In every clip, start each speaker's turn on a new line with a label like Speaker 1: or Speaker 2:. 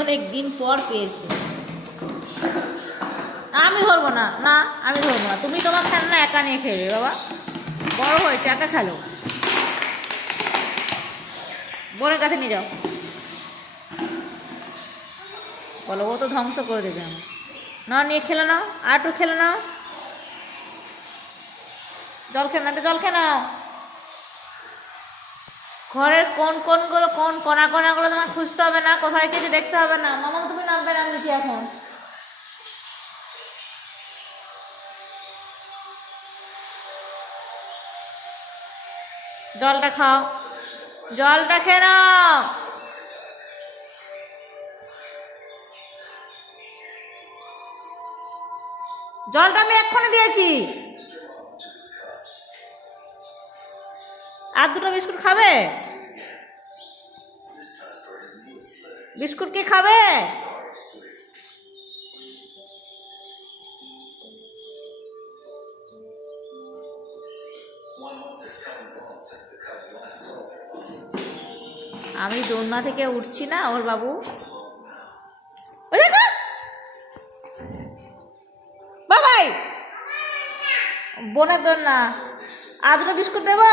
Speaker 1: অনেক দিন পর পেয়েছি। আমি ধরবো না না, আমি ধরবো না। তুমি তোমার খেলনা একা নিয়ে খেলবে, বাবা। বড় হয়েছে, একা খেলো। বোনের কাছে নিয়ে যাও। বলো, ও তো ধ্বংস করে দেবে। আমার না, নিয়ে খেলে নাও আর একটু খেলে নাও জল খেয়ে না জল খেয়ে নাও। ঘরের কোন কোনগুলো, কোন কণা কণাগুলো তোমার খুঁজতে হবে না, কোথায় কিছু দেখতে হবে না। মামা, তুমি নামবে নাম নিচে এখন। জলটা খাও। জলটা খেয়ে নাও। জলটা আমি এক্ষুনি দিয়েছি। আর দুটো বিস্কুট খাবে? বিস্কুট কি খাবে? আমি দোলনা থেকে উঠছি না ওর বাবু। বাবাই! বোনের দোলনা। দুটো বিস্কুট দেবো?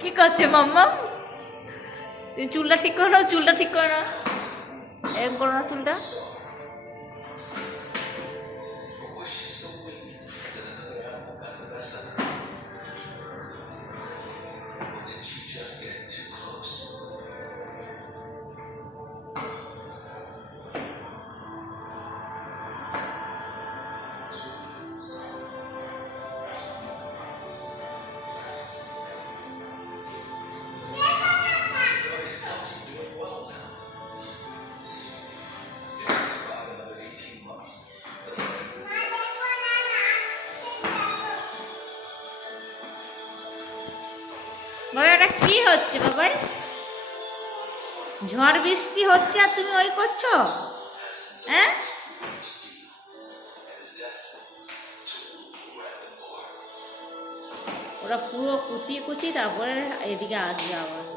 Speaker 1: কি করছে মাম্মা? তুমি চুলটা ঠিক করো চুলটা ঠিক করো এরকম করো না চুলটা। হচ্ছে বাবাই ঝড় বৃষ্টি হচ্ছে আর তুমি ওই করছ? হ্যাঁ? ওরা পুরো কুচি কুচি তারপরে এদিকে আসবে আবার।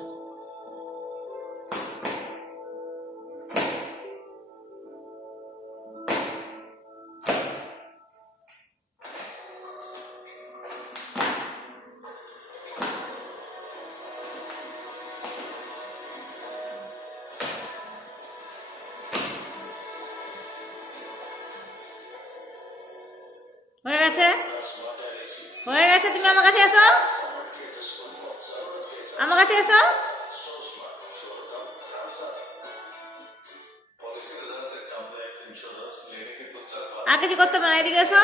Speaker 1: হয়ে গেছে? হয়ে গেছে? তুমি আমার কাছে এসো। আমার কাছে এসো। আর কিছু করতে পারে এদিকে এসো।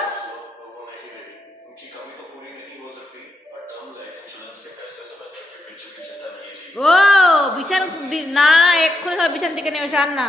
Speaker 1: ও, বিছান না, এক্ষুনি সব বিছান দিকে নেমে আর না।